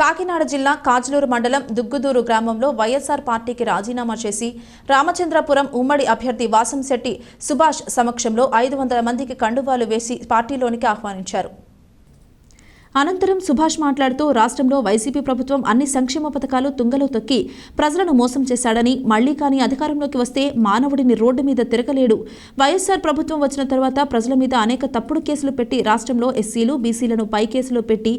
కాకినాడ జిల్లా కాజలూరు మండలం దుగ్గుదూరు గ్రామంలో వైఎస్ఆర్ పార్టీకి రాజీనామా చేసి రామచంద్రపురం ఉమ్మడి అభ్యర్థి వాసంశెట్టి సుభాష్ సమక్షంలో 500 మందికి కండువాలు వేసి పార్టీలోనికి ఆహ్వానించారు. అనంతరం సుభాష్ మాట్లాడుతూ రాష్ట్రంలో వైసీపీ ప్రభుత్వం అన్ని సంక్షేమ పథకాలు తుంగలో తొక్కి ప్రజలను మోసం చేశాడని, మళ్లీ కానీ అధికారంలోకి వస్తే మానవుడిని రోడ్డు మీద తిరగలేడు. వైఎస్ఆర్ ప్రభుత్వం వచ్చిన తర్వాత ప్రజల మీద అనేక తప్పుడు కేసులు పెట్టి రాష్ట్రంలో ఎస్సీలు, బీసీలను పై కేసులో పెట్టి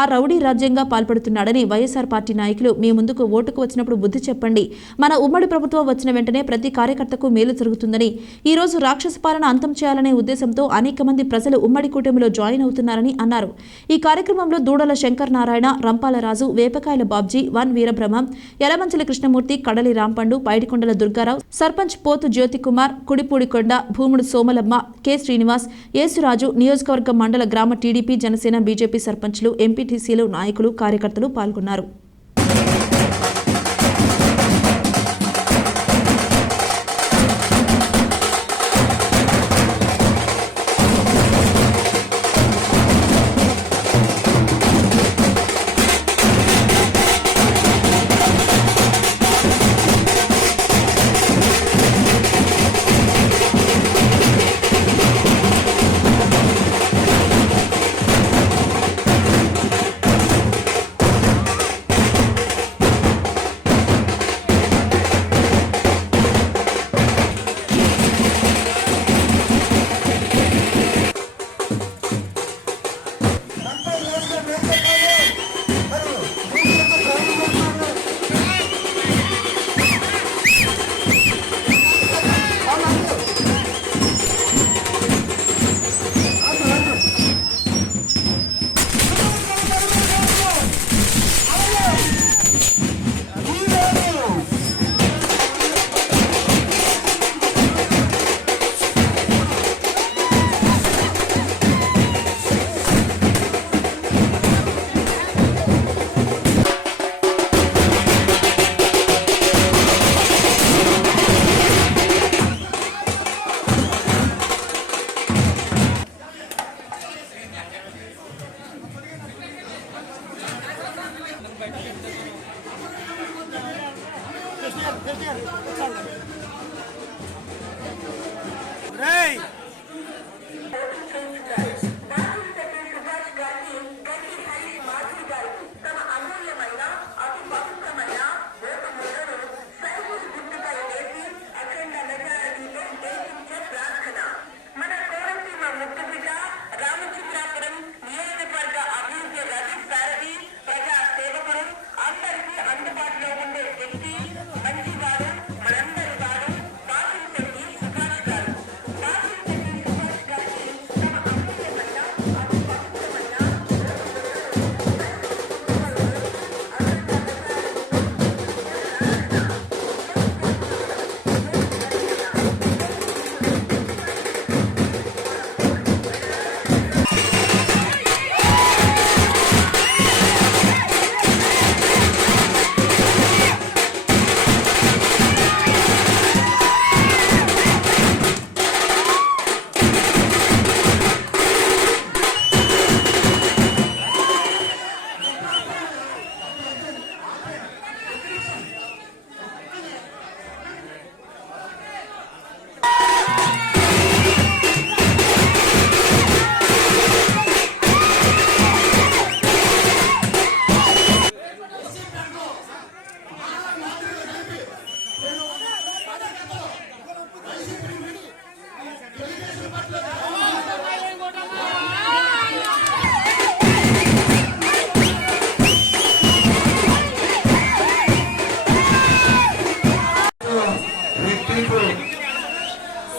ఆ రౌడీ రాజ్యంగా పాల్పడుతున్నాడని వైఎస్ఆర్ పార్టీ నాయకులు మీ ముందుకు ఓటుకు వచ్చినప్పుడు బుద్ధి చెప్పండి. మన ఉమ్మడి ప్రభుత్వం వచ్చిన వెంటనే ప్రతి కార్యకర్తకు మేలు జరుగుతుందని, ఈ రోజు రాక్షస పాలన అంతం చేయాలనే ఉద్దేశంతో అనేక మంది ప్రజలు ఉమ్మడి కూటమిలో జాయిన్ అవుతున్నారని అన్నారు. ఈ కార్యక్రమంలో దూడల శంకర్ నారాయణ, రంపాల రాజు, వేపకాయల బాబ్జీ, వన్ వీరబ్రహ్మం, యలమంచిలి కృష్ణమూర్తి, కడలి రాంపండు, పైడికొండల దుర్గారావు, సర్పంచ్ పోతు జ్యోతికుమార్, కుడిపూడికొండ, భూముడు సోమలమ్మ, కె శ్రీనివాస్, యేసురాజు, నియోజకవర్గ మండల గ్రామ టీడీపీ, జనసేన, బీజేపీ సర్పంచ్లు, ఎంపీటీసీలు, నాయకులు, కార్యకర్తలు పాల్గొన్నారు.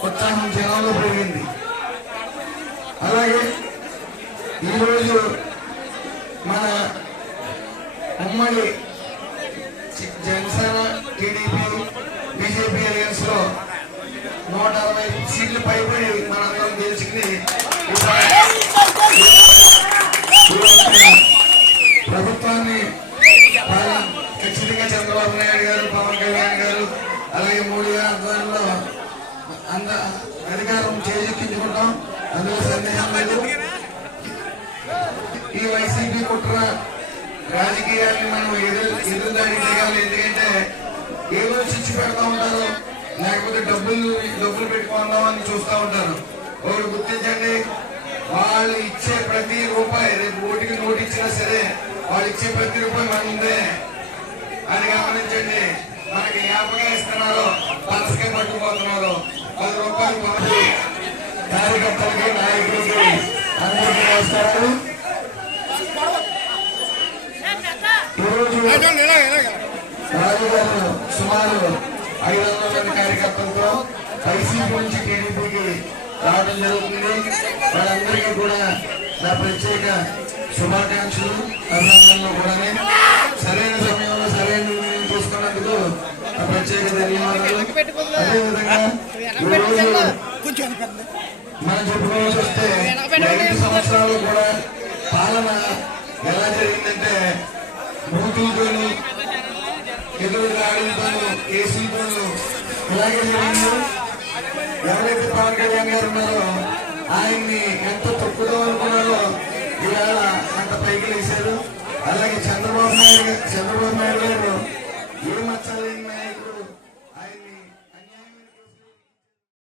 ఉత్సాహం జనంలో పెరిగింది. అలాగే ఈరోజు మన ఉమ్మడి జనసేన, టీడీపీ, బీజేపీ అలయన్స్ లో 160 సీట్లు పైబడి మనందరం గెలుచుకుని ప్రభుత్వాన్ని ఖచ్చితంగా చంద్రబాబు నాయుడు గారు, పవన్ కళ్యాణ్ గారు, అలాగే మోడీ గారి ఆధ్వర్యంలో అధికారం చేజెక్కించుకుంటాం. అందులో సందేహం లేదు. ఈ వైసీపీ కుట్ర రాజకీయాన్ని మనం ఎదురుదాడి చేయాలి. ఎందుకంటే ఏదో చిచ్చు పెడతా ఉంటారు, లేకపోతే డబ్బులు పెట్టుకుందాం అని చూస్తూ ఉంటారు. ఒకటి గుర్తించండి, వాళ్ళు ఇచ్చే ప్రతి రూపాయి, రేపు ఓటికి నోటు ఇచ్చినా సరే వాళ్ళు ఇచ్చే ప్రతి రూపాయి మనదే అని గమనించండి. మనకి జ్ఞాపకం ఇస్తున్నారు, పనసకాయ పట్టుకుపోతున్నారు. 10 రూపాయలు పొంది కార్యకర్తలకి నాయకులకి అందరికీ నమస్కారాలు. ఈరోజు రాజుగారు సుమారు 500 మంది కార్యకర్తలతో వైసీపీ నుంచి టీడీపీకి రావడం జరుగుతుంది. వాళ్ళందరికీ కూడా నా ప్రత్యేక శుభాకాంక్షలు, అభినందనలు కూడా. సరైన సమయంలో సరైన నిర్ణయం తీసుకున్నందుకు నా ప్రత్యేక ధన్యవాదాలు. అదేవిధంగా ఈరోజు మనం చెప్పుకోవాల్సి వస్తే 5 సంవత్సరాలు కూడా పాలన ఎలా జరిగిందంటే బూతులతోనూ, ఎదురు దాడులతోనూ, కేసులతోనూ ఇలాగే జరిగింది. ఎవరైతే పవన్ కళ్యాణ్ గారు ఉన్నారో ఆయన్ని ఎంత తొక్కుదో అనుకున్నారో ఇవాళ అంత పైకి లేచారు. అలాగే చంద్రబాబు